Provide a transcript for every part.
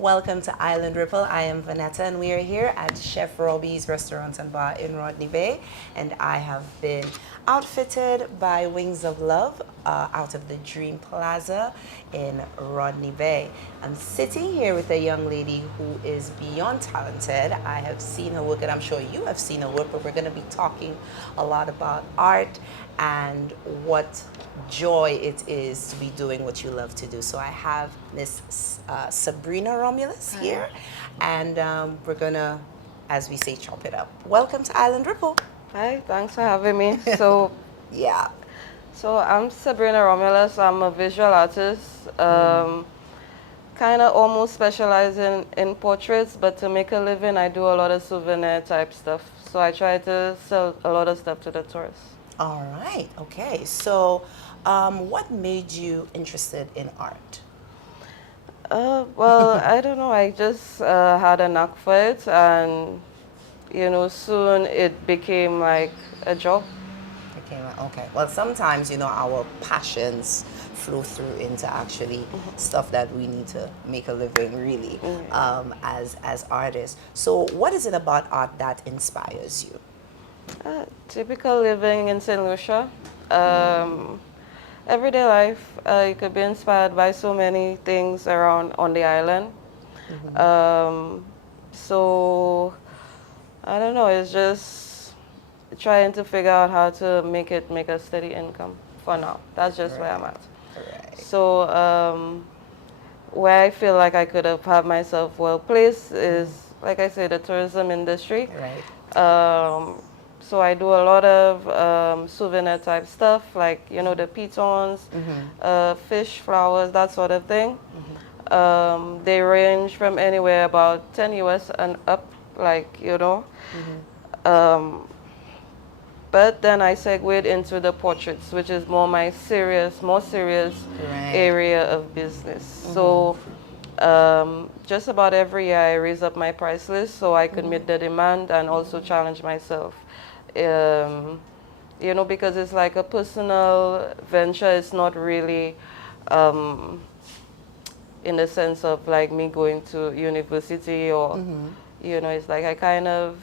Welcome to Island Ripple. I am Vanetta, and we are here at Chef Robbie's Restaurant and Bar in Rodney Bay. And I have been outfitted by Wings of Love out of the Dream Plaza in Rodney Bay. I'm sitting here with a young lady who is beyond talented. I have seen her work, and I'm sure you have seen her work, but we're going to be talking a lot about art and what joy it is to be doing what you love to do. So I have Miss Sabrina Romulus here, and we're gonna, as we say, chop it up. Welcome to Island Ripple. Hi, thanks for having me. So, Yeah. so I'm Sabrina Romulus. I'm a visual artist, kind of almost specializing in portraits, but to make a living, I do a lot of souvenir type stuff. So I try to sell a lot of stuff to the tourists. All right. Okay. So, what made you interested in art? Well, I don't know. I just had a knack for it, and soon it became like a job. Okay. Okay. Well, sometimes our passions flow through into actually stuff that we need to make a living, really, as artists. So, what is it about art that inspires you? Typical living in St. Lucia. Everyday life, you could be inspired by so many things around on the island. So, I don't know, it's just trying to figure out how to make a steady income for now. That's just where I'm at. Right. So, where I feel like I could have had myself well placed is, like I said, the tourism industry. Right. So I do a lot of souvenir type stuff, like the pitons, fish, flowers, that sort of thing. They range from anywhere about 10 US and up, but then I segued into the portraits, which is more serious Right. area of business. So just about every year I raise up my price list so I could meet the demand and also challenge myself. Because it's like a personal venture. It's not really in the sense of like me going to university or, it's like I kind of,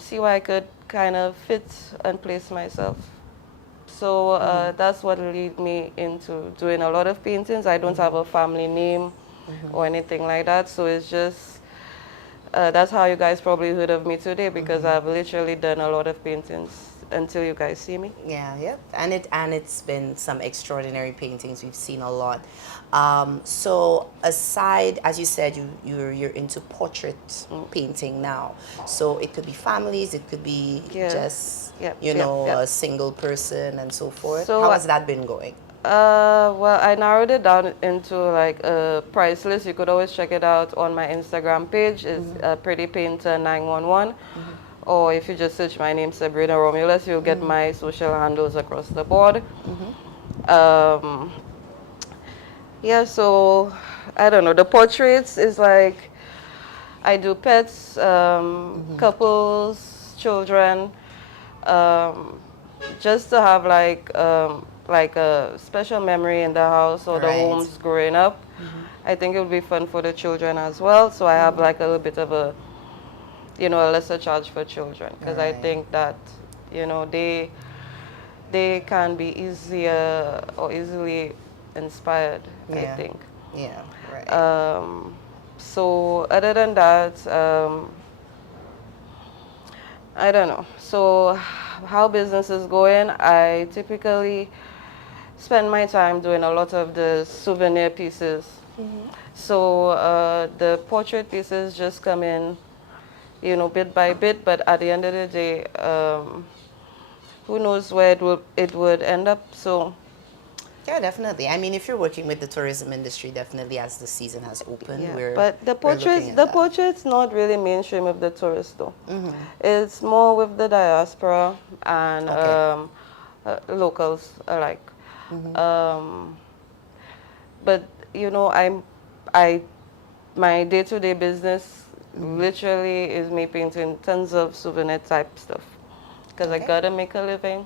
see where I could kind of fit and place myself. So that's what led me into doing a lot of paintings. I don't have a family name or anything like that. So it's just, that's how you guys probably heard of me today, because I've literally done a lot of paintings until you guys see me. Yeah, yeah, and it's been some extraordinary paintings. We've seen a lot. So aside, as you said, you're into portrait painting now. So it could be families, it could be just a single person and so forth. So how has that been going? Well, I narrowed it down into like a price list. You could always check it out on my Instagram page. It's Pretty Painter 911. Or if you just search my name, Sabrina Romulus, you'll get my social handles across the board. Yeah, so I don't know. The portraits is like I do pets, couples, children, just to have like a special memory in the house or the Right. homes growing up. I think it would be fun for the children as well. So I have like a little bit of a lesser charge for children, because I Right. think that they can be easier or easily inspired. I Yeah. think. Yeah, right. So other than that, I don't know. So how business is going, I typically spend my time doing a lot of the souvenir pieces. So the portrait pieces just come in, bit by bit, but at the end of the day, who knows where it would end up. So Yeah, definitely. I mean, if you're working with the tourism industry, definitely as the season has opened, yeah, but the we're looking at that. portrait's not really mainstream with the tourists though. It's more with the diaspora and Okay. locals alike. But I my day-to-day business literally is me painting tons of souvenir type stuff, because I Okay. gotta make a living.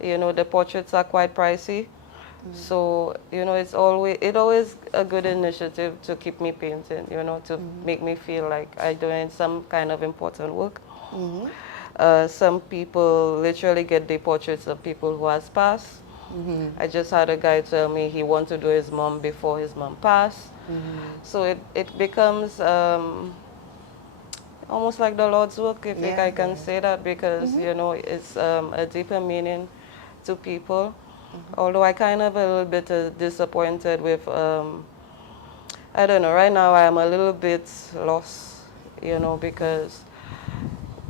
The portraits are quite pricey. So, it's always a good initiative to keep me painting, to make me feel like I'm doing some kind of important work. Some people literally get the portraits of people who has passed. I just had a guy tell me he wanted to do his mom before his mom passed. So it becomes almost like the Lord's work, if I can say that, because, it's a deeper meaning to people. Although I kind of a little bit disappointed with, I don't know, right now I am a little bit lost, because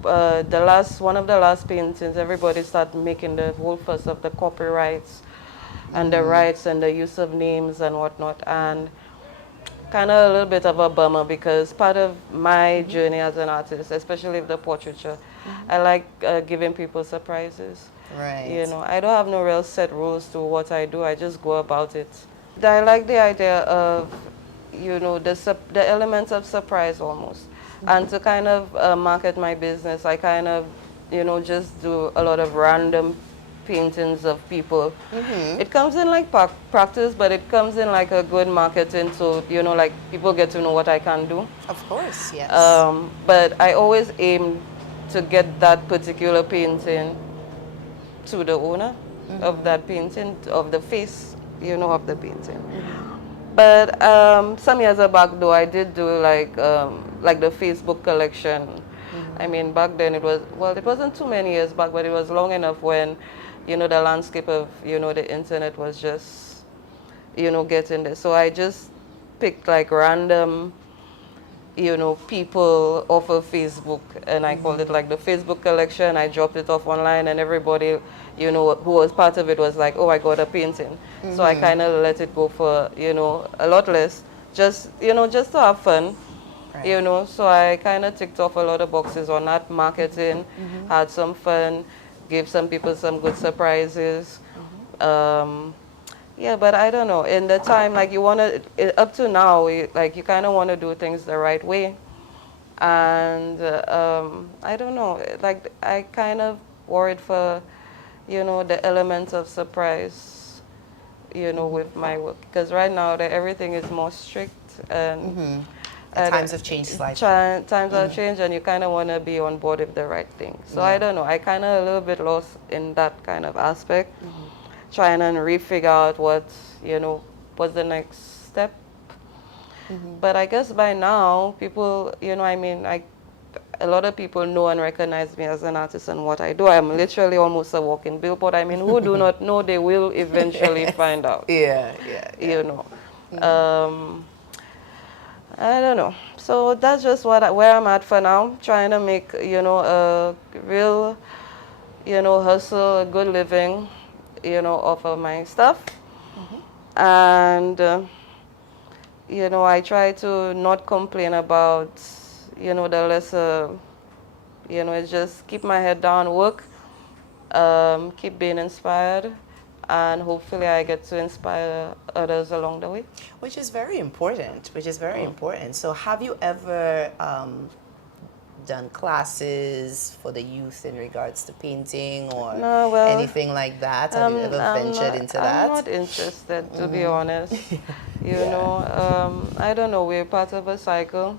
one of the last paintings, everybody started making the whole fuss of the copyrights and the rights and the use of names and whatnot. And kind of a little bit of a bummer, because part of my journey as an artist, especially with the portraiture, I like giving people surprises. Right. I don't have no real set rules to what I do. I just go about it. I like the idea of, the elements of surprise almost. And to kind of market my business, I kind of, just do a lot of random paintings of people. It comes in like practice, but it comes in like a good marketing, so, like people get to know what I can do. Of course, yes. But I always aim to get that particular painting to the owner of that painting, of the face, of the painting. But some years back, though, I did do like the Facebook collection. I mean, back then it wasn't too many years back, but it was long enough when, the landscape of, the internet was just, getting there. So I just picked like random, people off of Facebook, and I called it like the Facebook collection. I dropped it off online, and everybody, who was part of it was like, oh, I got a painting. So I kind of let it go for, a lot less, just, just to have fun. Right. So I kind of ticked off a lot of boxes on that marketing, had some fun, gave some people some good surprises. Yeah, but I don't know. In the time, like you want to, up to now, you kind of want to do things the right way. And I don't know, like I kind of worried for, the element of surprise, with my work. Because right now, everything is more strict, and Times have changed slightly. Times have changed, and you kind of want to be on board with the right thing. So I don't know. I kind of a little bit lost in that kind of aspect, trying to refigure out what's the next step. But I guess by now, people, a lot of people know and recognize me as an artist and what I do. I'm literally almost a walking billboard. I mean, who do not know, they will eventually find out. Yeah. I don't know. So that's just where I'm at for now, trying to make, a real, hustle, a good living, off of my stuff. And, I try to not complain about, the lesser, it's just keep my head down, work, keep being inspired, and hopefully I get to inspire others along the way. Which is very important, So have you ever done classes for the youth in regards to painting or No, well, anything like that? Have you ever ventured into that? I'm not interested, to be honest. I don't know, we're part of a cycle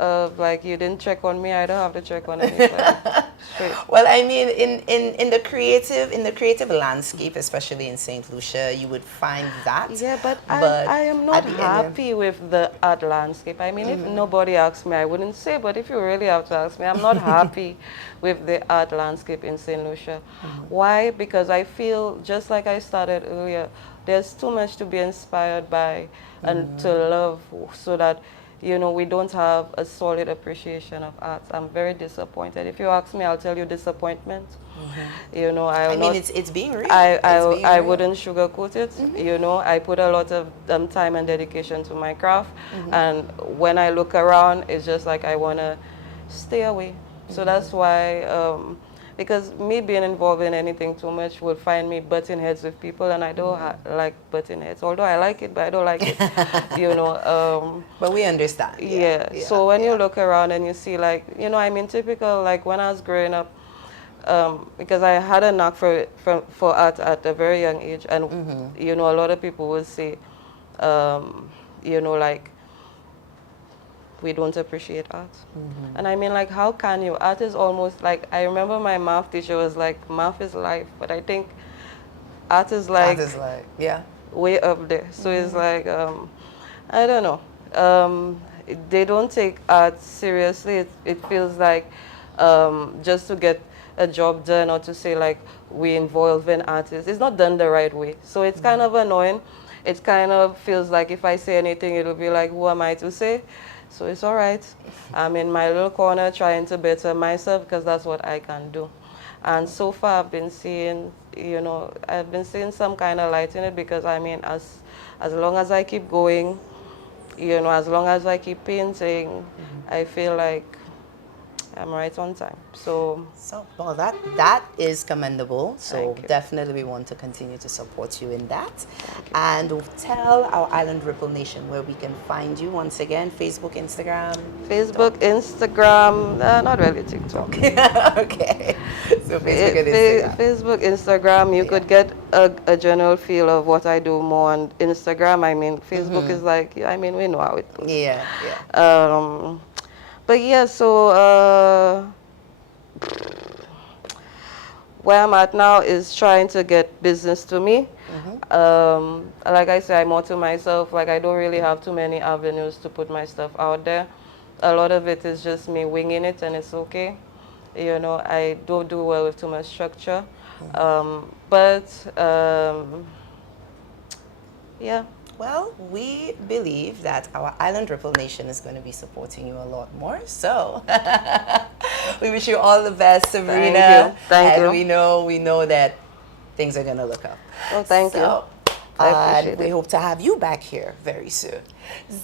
of like, you didn't check on me, I don't have to check on anybody. Straight. Well, I mean, in the creative landscape, especially in St. Lucia, you would find that. Yeah, but I am not happy with the art landscape. I mean, if nobody asks me, I wouldn't say, but if you really have to ask me, I'm not happy with the art landscape in St. Lucia. Why? Because I feel, just like I started earlier, there's too much to be inspired by and to love, so that we don't have a solid appreciation of art. I'm very disappointed. If you ask me, I'll tell you disappointment. I mean, it's being real. I wouldn't sugarcoat it. I put a lot of time and dedication to my craft, and when I look around, it's just like I want to stay away. So that's why, because me being involved in anything too much would find me butting heads with people, and I don't like butting heads. Although I like it, but I don't like it. But we understand. Yeah. So when you look around and you see, like, typical, like when I was growing up, because I had a knack for art at a very young age, and you know, a lot of people will say, you know, like we don't appreciate art. And I mean, like, how can you? Art is almost like, I remember my math teacher was like, math is life, but I think art is That like is like, yeah. way up there. So it's like, I don't know. They don't take art seriously. It feels like just to get a job done or to say like we involve in artists. It's not done the right way. So it's kind of annoying. It kind of feels like if I say anything, it'll be like, who am I to say? So it's all right. I'm in my little corner trying to better myself because that's what I can do. And so far I've been seeing, you know, I've been seeing some kind of light in it because I mean, as long as I keep going, you know, as long as I keep painting, I feel like I'm right on time. So Well, that is commendable. So Thank you. definitely we want to continue to support you in that. And tell our Island Ripple Nation where we can find you once again. Facebook, Instagram. Facebook, Instagram, not really TikTok. Okay. So Facebook and Instagram. Facebook, Instagram, you could get a general feel of what I do more on Instagram. I mean, Facebook is like, I mean, we know how it goes. Yeah, yeah. But yeah, so where I'm at now is trying to get business to me. Like I say, I'm more to myself. Like I don't really have too many avenues to put my stuff out there. A lot of it is just me winging it, and it's okay. You know, I don't do well with too much structure. Yeah. Well, we believe that our Island Ripple Nation is going to be supporting you a lot more. So we wish you all the best, Sabrina. Thank you. And we know that things are going to look up. Well, thank you. I appreciate we it. hope to have you back here very soon.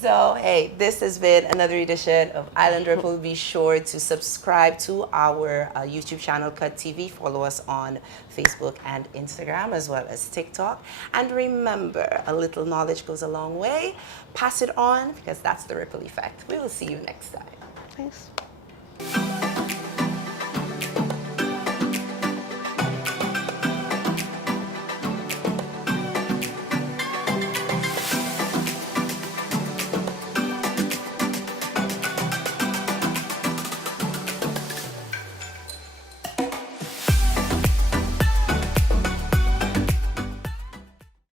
So, hey, this has been another edition of Island Ripple. Be sure to subscribe to our YouTube channel, Cut TV. Follow us on Facebook and Instagram, as well as TikTok. And remember, a little knowledge goes a long way. Pass it on, because that's the ripple effect. We will see you next time. Thanks.